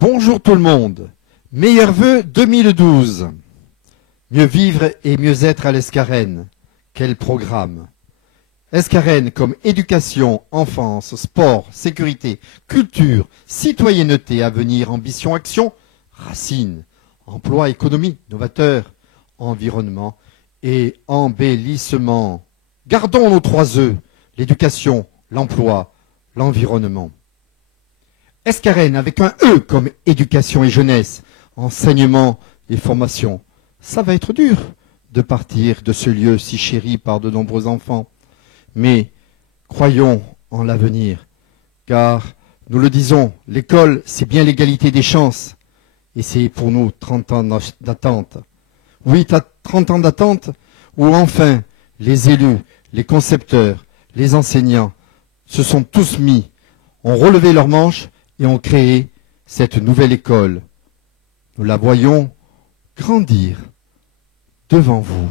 Bonjour tout le monde. Meilleurs vœux 2012. Mieux vivre et mieux être à l'Escarène. Quel programme. Escarène comme éducation, enfance, sport, sécurité, culture, citoyenneté, avenir, ambition, action, racines, emploi, économie, novateur, environnement et embellissement. Gardons nos 3 E, l'éducation, l'emploi, l'environnement. Escarène avec un E comme éducation et jeunesse, enseignement et formation. Ça va être dur de partir de ce lieu si chéri par de nombreux enfants. Mais croyons en l'avenir, car nous le disons, l'école, c'est bien l'égalité des chances. Et c'est pour nous 30 ans d'attente. Oui, 30 ans d'attente où enfin les élus, les concepteurs, les enseignants se sont tous mis, ont relevé leurs manches et ont créé cette nouvelle école. Nous la voyons grandir devant vous,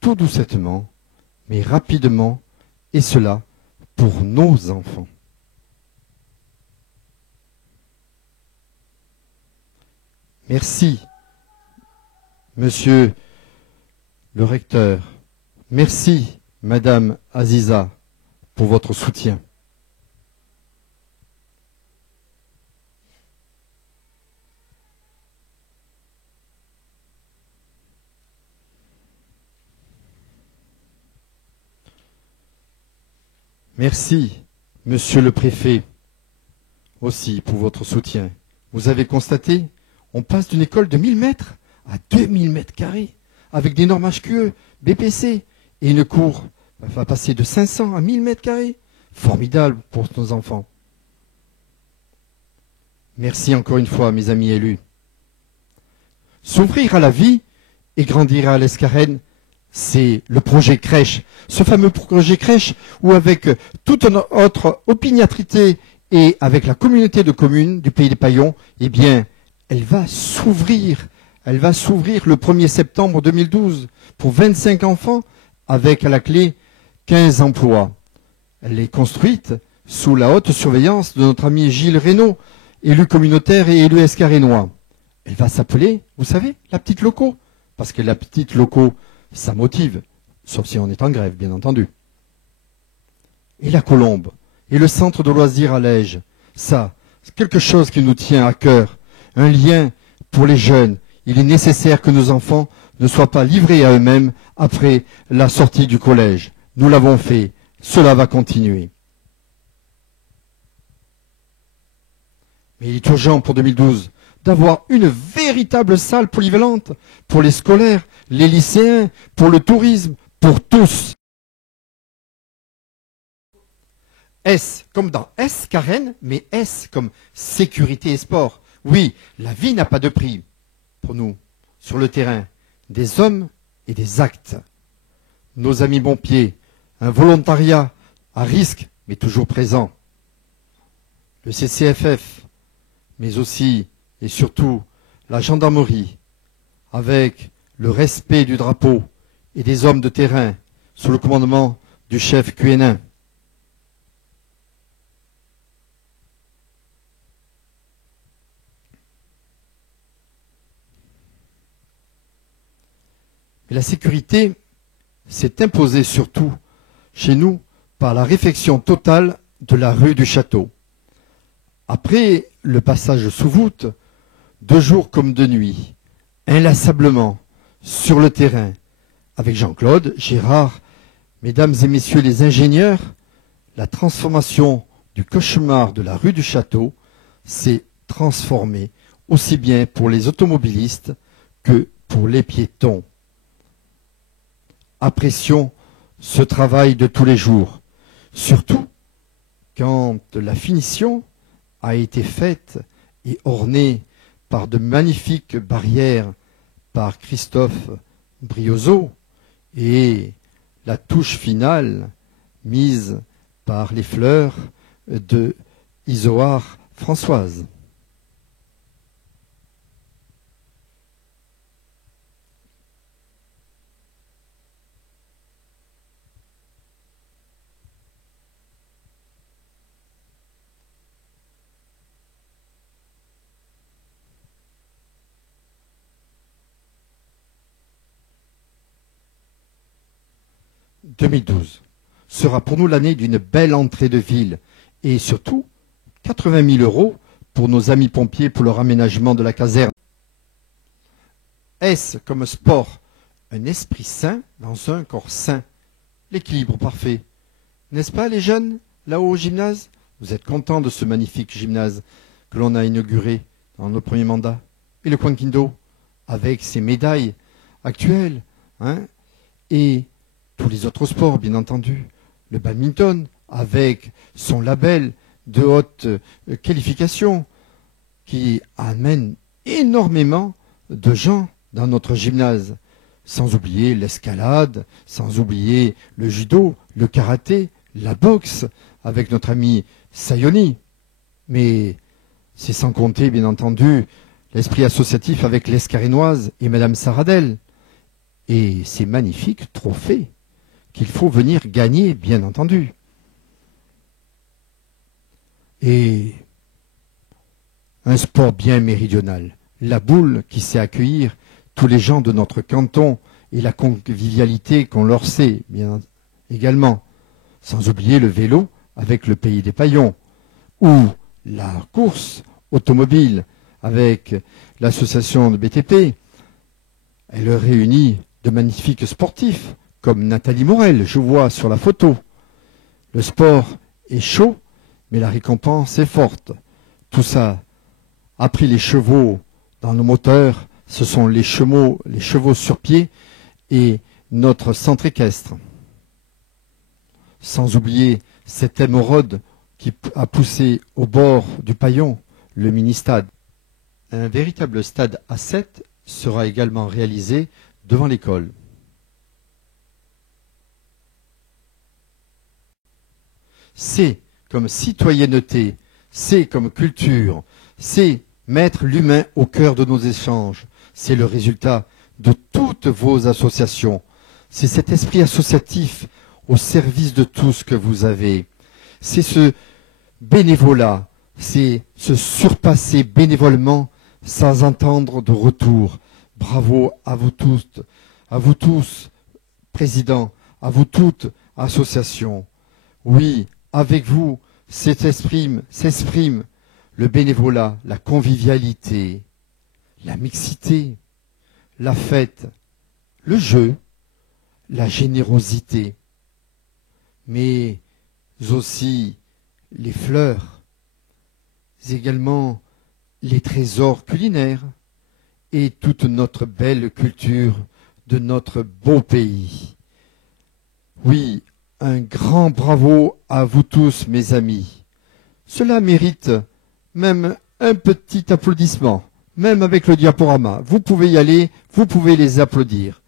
tout doucettement, mais rapidement, et cela pour nos enfants. Merci, monsieur le recteur. Merci, madame Aziza, pour votre soutien. Merci, monsieur le préfet, aussi pour votre soutien. Vous avez constaté, on passe d'une école de 1000 mètres à 2000 mètres carrés, avec des normes HQE, BPC, et une cour va passer de 500 à 1000 mètres carrés. Formidable pour nos enfants. Merci encore une fois, mes amis élus. S'ouvrir à la vie et grandir à l'Escarène, c'est le projet crèche. Ce fameux projet crèche où avec toute notre opiniâtrité et avec la communauté de communes du Pays des Paillons, eh bien, elle va s'ouvrir. Elle va s'ouvrir le 1er septembre 2012 pour 25 enfants avec à la clé 15 emplois. Elle est construite sous la haute surveillance de notre ami Gilles Reynaud, élu communautaire et élu escarénois. Elle va s'appeler, vous savez, la petite loco. Parce que la petite loco, ça motive, sauf si on est en grève, bien entendu. Et la colombe, et le centre de loisirs à Lège, ça, c'est quelque chose qui nous tient à cœur. Un lien pour les jeunes. Il est nécessaire que nos enfants ne soient pas livrés à eux-mêmes après la sortie du collège. Nous l'avons fait. Cela va continuer. Mais il est urgent pour 2012 d'avoir une véritable salle polyvalente pour les scolaires, les lycéens, pour le tourisme, pour tous. S comme dans Escarène, mais S comme sécurité et sport. Oui, la vie n'a pas de prix pour nous, sur le terrain, des hommes et des actes. Nos amis pompiers, un volontariat à risque, mais toujours présent. Le CCFF, mais aussi et surtout la gendarmerie, avec le respect du drapeau et des hommes de terrain sous le commandement du chef QN1. Mais la sécurité s'est imposée surtout chez nous par la réfection totale de la rue du Château. Après le passage sous voûte, de jour comme de nuit, inlassablement, sur le terrain, avec Jean-Claude, Gérard, mesdames et messieurs les ingénieurs, la transformation du cauchemar de la rue du Château s'est transformée aussi bien pour les automobilistes que pour les piétons. Apprécions ce travail de tous les jours, surtout quand la finition a été faite et ornée par de magnifiques barrières par Christophe Briozzo et la touche finale mise par les fleurs de Isoard Françoise. 2012 sera pour nous l'année d'une belle entrée de ville et surtout 80 000 euros pour nos amis pompiers pour leur aménagement de la caserne. Est-ce comme sport un esprit sain dans un corps sain? L'équilibre parfait. N'est-ce pas les jeunes, là-haut au gymnase? Vous êtes contents de ce magnifique gymnase que l'on a inauguré dans nos premiers mandats? Et le Kwankindo, avec ses médailles actuelles, hein, et tous les autres sports, bien entendu. Le badminton, avec son label de haute qualification, qui amène énormément de gens dans notre gymnase. Sans oublier l'escalade, sans oublier le judo, le karaté, la boxe, avec notre ami Sayoni. Mais c'est sans compter, bien entendu, l'esprit associatif avec l'Escarinoise et Madame Saradel. Et ces magnifiques trophées qu'il faut venir gagner, bien entendu. Et un sport bien méridional. La boule qui sait accueillir tous les gens de notre canton et la convivialité qu'on leur sait, bien également. Sans oublier le vélo avec le pays des paillons. Ou la course automobile avec l'association de BTP. Elle réunit de magnifiques sportifs, comme Nathalie Morel, je vois sur la photo. Le sport est chaud, mais la récompense est forte. Tout ça a pris les chevaux dans nos moteurs, ce sont les chevaux sur pied et notre centre équestre. Sans oublier cette émeraude qui a poussé au bord du paillon, le mini-stade. Un véritable stade A7 sera également réalisé devant l'école. C comme citoyenneté, C comme culture, C mettre l'humain au cœur de nos échanges. C'est le résultat de toutes vos associations. C'est cet esprit associatif au service de tous que vous avez. C'est ce bénévolat, c'est se surpasser bénévolement sans entendre de retour. Bravo à vous tous, présidents, à vous toutes, associations. Oui, avec vous, s'exprime le bénévolat, la convivialité, la mixité, la fête, le jeu, la générosité, mais aussi les fleurs, également les trésors culinaires et toute notre belle culture de notre beau pays. Oui, un grand bravo à vous tous, mes amis. Cela mérite même un petit applaudissement, même avec le diaporama. Vous pouvez y aller, vous pouvez les applaudir.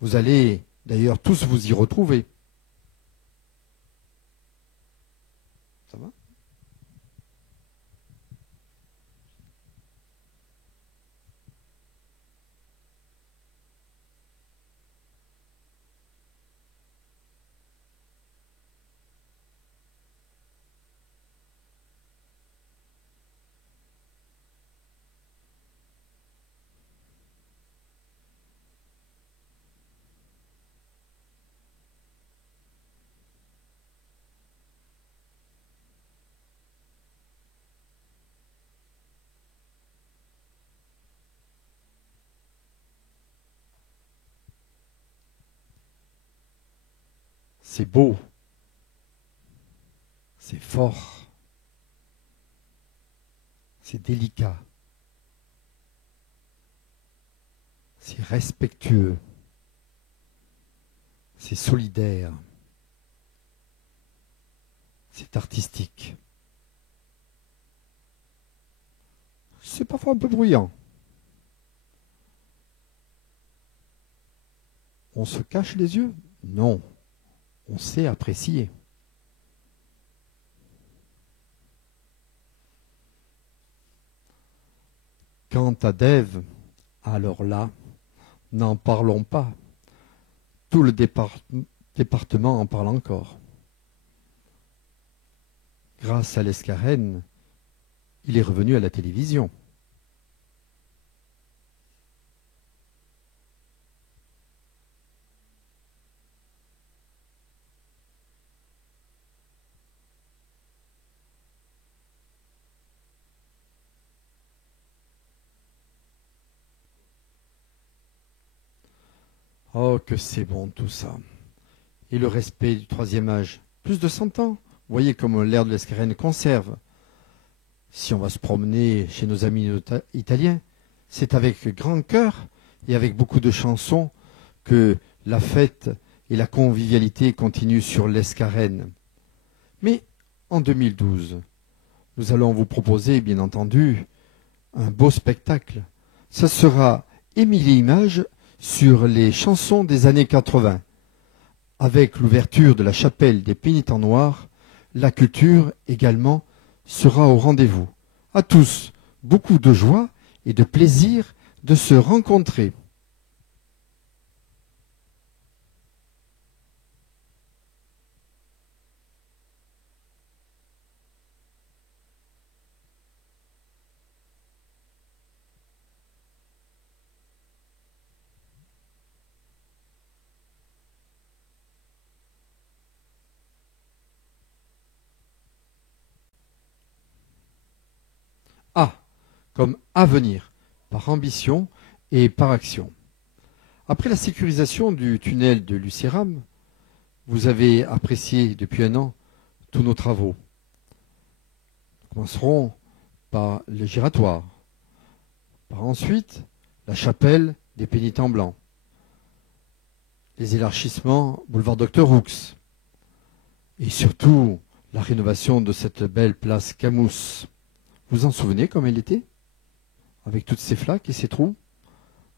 Vous allez d'ailleurs tous vous y retrouver. Ça va ? C'est beau, c'est fort, c'est délicat, c'est respectueux, c'est solidaire, c'est artistique. C'est parfois un peu bruyant. On se cache les yeux? Non. On sait apprécier. Quant à Dave, alors là, n'en parlons pas. Tout le département en parle encore. Grâce à l'Escarène, il est revenu à la télévision. Oh, que c'est bon tout ça. Et le respect du troisième âge. Plus de 100 ans. Vous voyez comme l'air de l'Escarène conserve. Si on va se promener chez nos amis italiens, c'est avec grand cœur et avec beaucoup de chansons que la fête et la convivialité continuent sur l'Escarène. Mais en 2012, nous allons vous proposer, bien entendu, un beau spectacle. Ce sera Émilie Image sur les chansons des années 80. Avec l'ouverture de la chapelle des Pénitents Noirs, la culture également sera au rendez-vous. À tous, beaucoup de joie et de plaisir de se rencontrer. A comme avenir, par ambition et par action. Après la sécurisation du tunnel de Lucéram, vous avez apprécié depuis un an tous nos travaux. Nous commencerons par le giratoire, par ensuite la chapelle des Pénitents Blancs, les élargissements boulevard Docteur Hooks, et surtout la rénovation de cette belle place Camus. Vous en souvenez comme elle était? Avec toutes ces flaques et ces trous?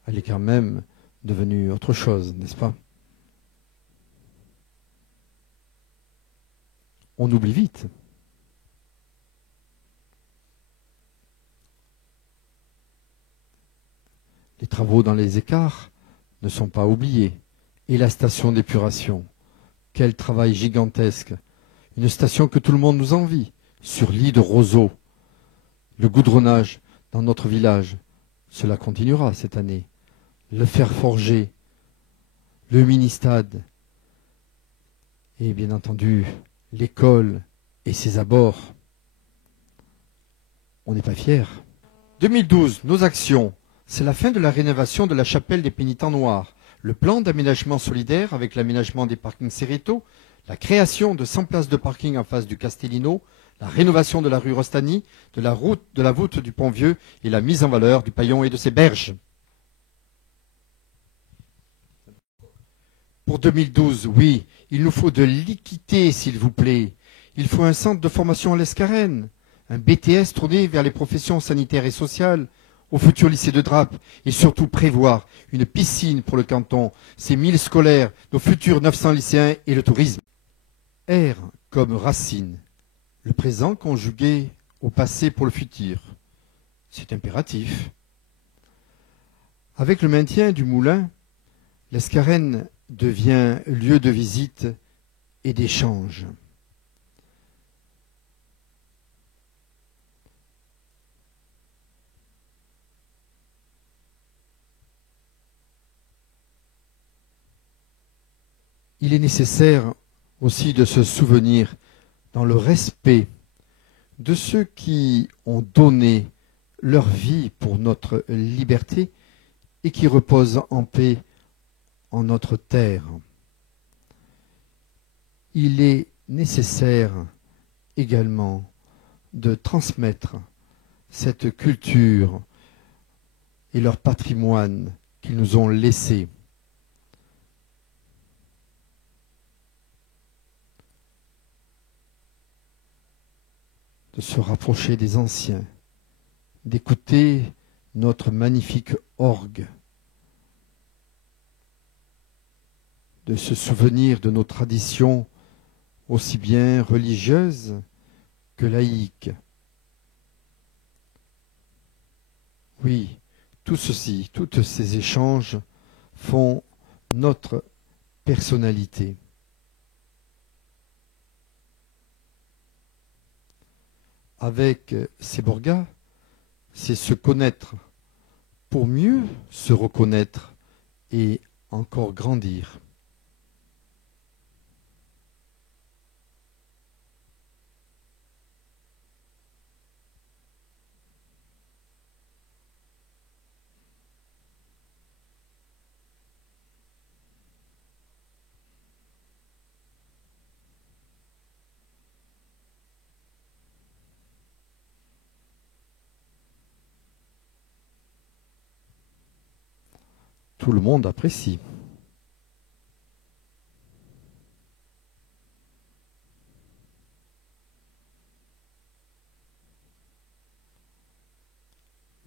Elle est quand même devenue autre chose, n'est-ce pas? On oublie vite. Les travaux dans les écarts ne sont pas oubliés. Et la station d'épuration. Quel travail gigantesque. Une station que tout le monde nous envie, sur l'île de roseaux. Le goudronnage dans notre village, cela continuera cette année. Le fer forgé, le mini-stade, et bien entendu l'école et ses abords. On n'est pas fiers. 2012, nos actions. C'est la fin de la rénovation de la chapelle des Pénitents Noirs, le plan d'aménagement solidaire avec l'aménagement des parkings Cerreto, la création de 100 places de parking en face du Castellino, la rénovation de la rue Rostani, de la voûte du Pont-Vieux et la mise en valeur du Paillon et de ses berges. Pour 2012, oui, il nous faut de l'équité, s'il vous plaît. Il faut un centre de formation à l'Escarène, un BTS tourné vers les professions sanitaires et sociales, au futur lycée de Drape, et surtout prévoir une piscine pour le canton, ses 1000 scolaires, nos futurs 900 lycéens et le tourisme. R comme racine, le présent conjugué au passé pour le futur. C'est impératif. Avec le maintien du moulin, l'Escarène devient lieu de visite et d'échange. Il est nécessaire aussi de se souvenir, dans le respect de ceux qui ont donné leur vie pour notre liberté et qui reposent en paix en notre terre. Il est nécessaire également de transmettre cette culture et leur patrimoine qu'ils nous ont laissé. De se rapprocher des anciens, d'écouter notre magnifique orgue, de se souvenir de nos traditions aussi bien religieuses que laïques. Oui, tout ceci, tous ces échanges font notre personnalité. Avec Séborga, c'est se connaître pour mieux se reconnaître et encore grandir. Tout le monde apprécie.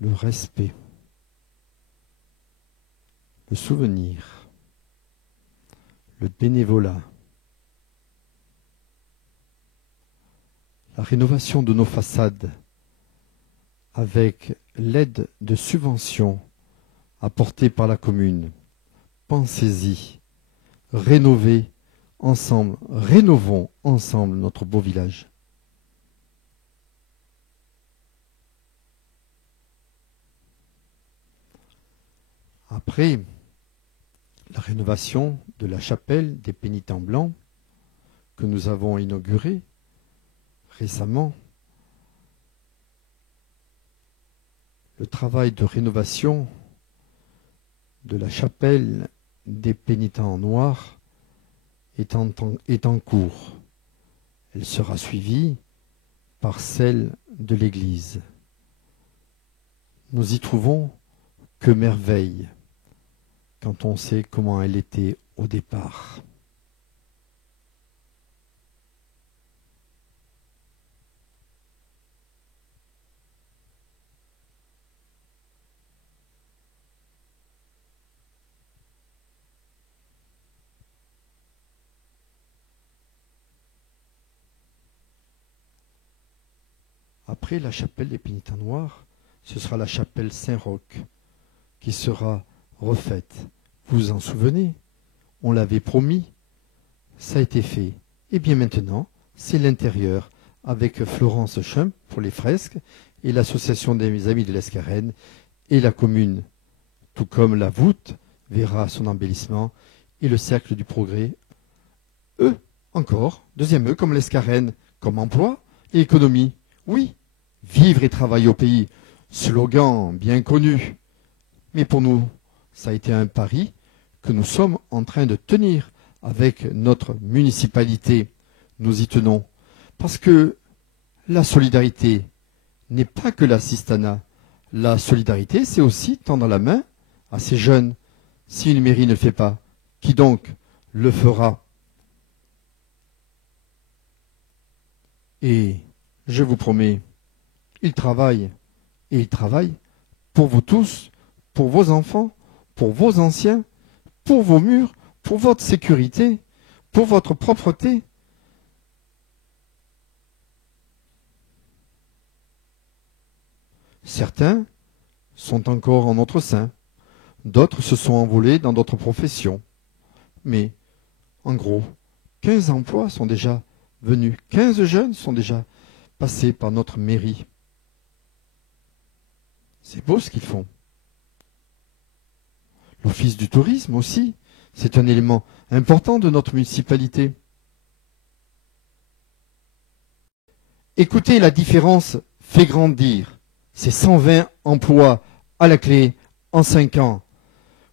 Le respect, le souvenir, le bénévolat, la rénovation de nos façades avec l'aide de subventions apportées par la commune. Pensez-y, rénovons ensemble notre beau village. Après la rénovation de la chapelle des Pénitents Blancs que nous avons inaugurée récemment, le travail de rénovation de la chapelle des Pénitents Noirs est en cours. Elle sera suivie par celle de l'Église. Nous y trouvons que merveille quand on sait comment elle était au départ. Après la chapelle des Pénitents Noirs, ce sera la chapelle Saint-Roch qui sera refaite. Vous vous en souvenez? On l'avait promis, ça a été fait. Et bien maintenant, c'est l'intérieur avec Florence Schump pour les fresques et l'association des Amis de l'Escarène et la commune, tout comme la voûte verra son embellissement et le cercle du progrès. Eux, encore, deuxième comme l'Escarène, comme emploi et économie. Oui, vivre et travailler au pays, slogan bien connu. Mais pour nous, ça a été un pari que nous sommes en train de tenir avec notre municipalité. Nous y tenons. Parce que la solidarité n'est pas que l'assistanat. La solidarité, c'est aussi tendre la main à ces jeunes. Si une mairie ne le fait pas, qui donc le fera? Et je vous promets, il travaille. Et il travaille pour vous tous, pour vos enfants, pour vos anciens, pour vos murs, pour votre sécurité, pour votre propreté. Certains sont encore en notre sein, d'autres se sont envolés dans d'autres professions. Mais, en gros, 15 emplois sont déjà venus, 15 jeunes sont déjà passés par notre mairie. C'est beau ce qu'ils font. L'office du tourisme aussi, c'est un élément important de notre municipalité. Écoutez, la différence fait grandir. C'est 120 emplois à la clé en 5 ans.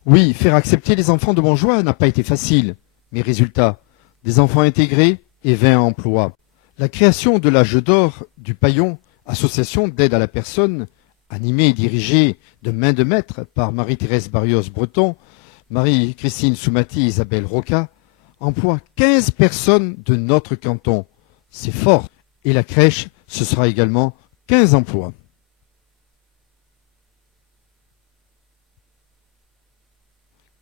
Oui, faire accepter les enfants de Montjoie n'a pas été facile. Mais résultat, des enfants intégrés et 20 emplois. La création de l'âge d'or du Paillon, association d'aide à la personne, animée et dirigée de main de maître par Marie-Thérèse Barrios-Breton, Marie-Christine Soumati et Isabelle Roca, emploie 15 personnes de notre canton. C'est fort. Et la crèche, ce sera également 15 emplois.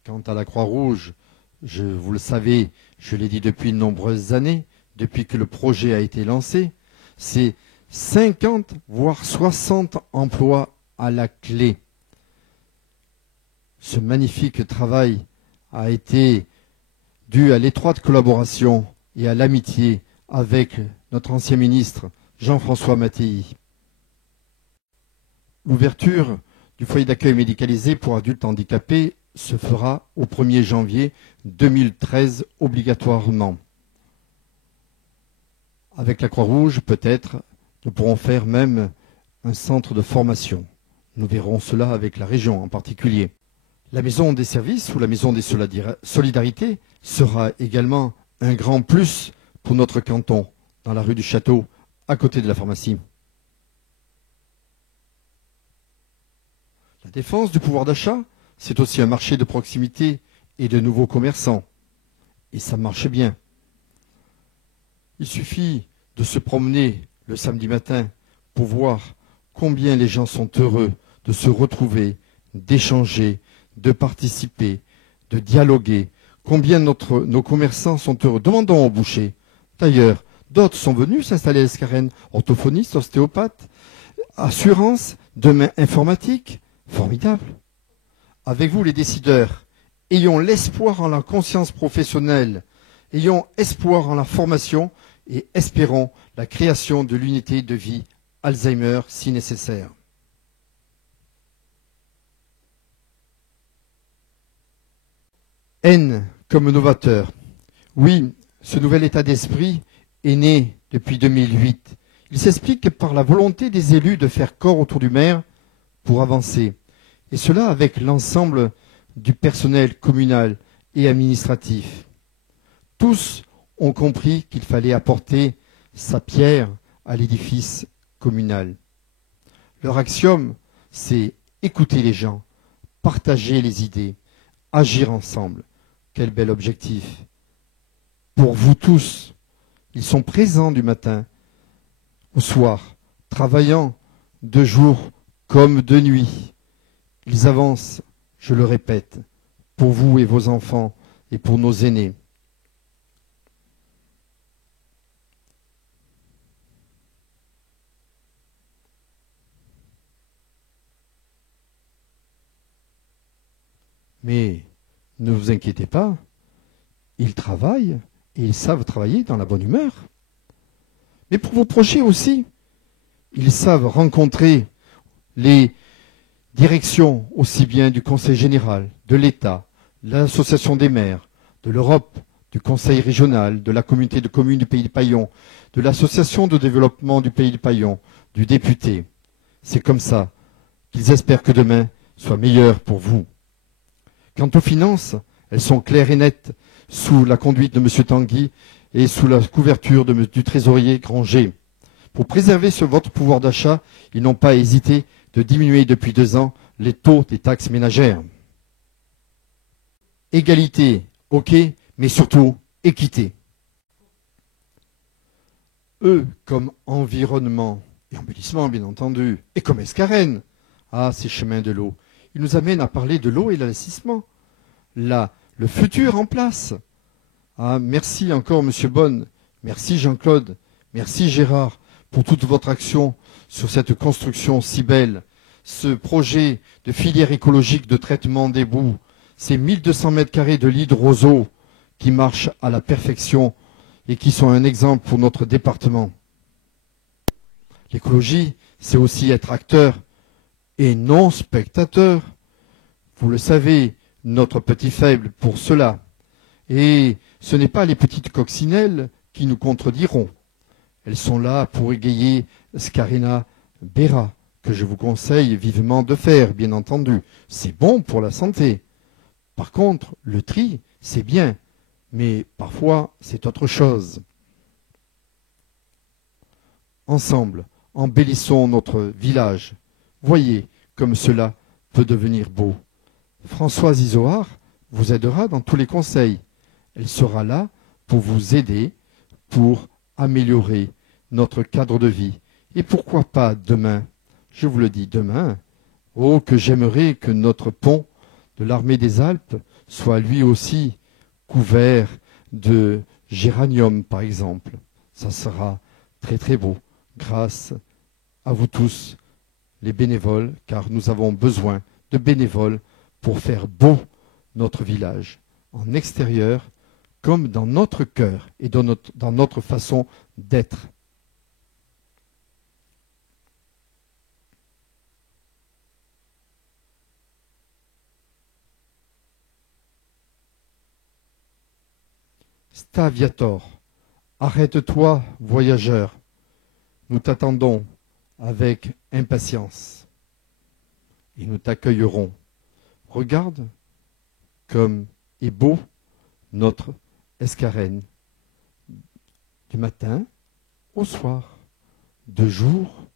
Quant à la Croix-Rouge, vous le savez, je l'ai dit depuis de nombreuses années, depuis que le projet a été lancé, c'est 50 voire 60 emplois à la clé. Ce magnifique travail a été dû à l'étroite collaboration et à l'amitié avec notre ancien ministre Jean-François Mattei. L'ouverture du foyer d'accueil médicalisé pour adultes handicapés se fera au 1er janvier 2013 obligatoirement. Avec la Croix-Rouge, peut-être, nous pourrons faire même un centre de formation. Nous verrons cela avec la région en particulier. La maison des services ou la maison des solidarités sera également un grand plus pour notre canton, dans la rue du Château, à côté de la pharmacie. La défense du pouvoir d'achat c'est aussi un marché de proximité et de nouveaux commerçants. Et ça marche bien. Il suffit de se promener le samedi matin pour voir combien les gens sont heureux de se retrouver, d'échanger, de participer, de dialoguer. Combien nos commerçants sont heureux. Demandons aux bouchers. D'ailleurs, d'autres sont venus s'installer à Escarène. Orthophonistes, ostéopathes, assurance, demain informatique. Formidable. Avec vous, les décideurs, ayons l'espoir en la conscience professionnelle, ayons espoir en la formation et espérons la création de l'unité de vie Alzheimer si nécessaire. N comme novateur. Oui, ce nouvel état d'esprit est né depuis 2008. Il s'explique par la volonté des élus de faire corps autour du maire pour avancer. Et cela avec l'ensemble du personnel communal et administratif. Tous ont compris qu'il fallait apporter sa pierre à l'édifice communal. Leur axiome, c'est écouter les gens, partager les idées, agir ensemble. Quel bel objectif. Pour vous tous, ils sont présents du matin au soir, travaillant de jour comme de nuit. Ils avancent, je le répète, pour vous et vos enfants et pour nos aînés. Mais ne vous inquiétez pas, ils travaillent et ils savent travailler dans la bonne humeur. Mais pour vos projets aussi, ils savent rencontrer les directions aussi bien du Conseil général, de l'État, de l'Association des maires, de l'Europe, du Conseil régional, de la communauté de communes du Pays de Paillon, de l'Association de développement du Pays de Paillon, du député. C'est comme ça qu'ils espèrent que demain soit meilleur pour vous. Quant aux finances, elles sont claires et nettes, sous la conduite de M. Tanguy et sous la couverture du trésorier Granger. Pour préserver votre pouvoir d'achat, ils n'ont pas hésité de diminuer depuis 2 ans les taux des taxes ménagères. Égalité, ok, mais surtout équité. Eux, comme environnement et embellissement, bien entendu, et comme Escarène, ces chemins de l'eau, ils nous amènent à parler de l'eau et de l'assainissement. Là, le futur en place. Merci encore, Monsieur Bonne, merci Jean-Claude, merci Gérard, pour toute votre action sur cette construction si belle. Ce projet de filière écologique de traitement des boues, ces 1200 mètres carrés de lits de roseaux qui marchent à la perfection et qui sont un exemple pour notre département. L'écologie, c'est aussi être acteur et non spectateur. Vous le savez, notre petit faible pour cela. Et ce n'est pas les petites coccinelles qui nous contrediront. Elles sont là pour égayer Scarina Bera, que je vous conseille vivement de faire, bien entendu. C'est bon pour la santé. Par contre, le tri, c'est bien, mais parfois, c'est autre chose. Ensemble, embellissons notre village. Voyez comme cela peut devenir beau. Françoise Isoard vous aidera dans tous les conseils. Elle sera là pour vous aider, pour améliorer notre cadre de vie. Et pourquoi pas demain, je vous le dis demain, oh que j'aimerais que notre pont de l'armée des Alpes soit lui aussi couvert de géranium par exemple. Ça sera très très beau grâce à vous tous les bénévoles, car nous avons besoin de bénévoles pour faire beau notre village, en extérieur comme dans notre cœur et dans notre façon d'être. Staviator, arrête-toi, voyageur. Nous t'attendons avec impatience et nous t'accueillerons. Regarde comme est beau notre Escarène, du matin au soir, de jour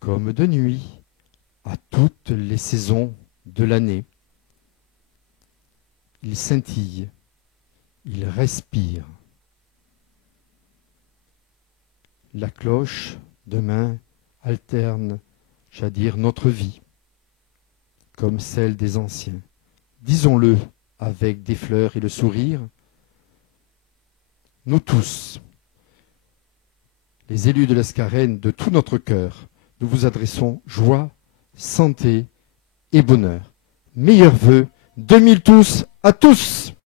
comme de nuit, à toutes les saisons de l'année. il scintille, il respire. La cloche, demain, alterne, j'allais dire, notre vie, comme celle des anciens. Disons-le avec des fleurs et le sourire. Nous tous, les élus de l'Escarène, de tout notre cœur, nous vous adressons joie, santé et bonheur. Meilleurs vœux 2000 tous à tous!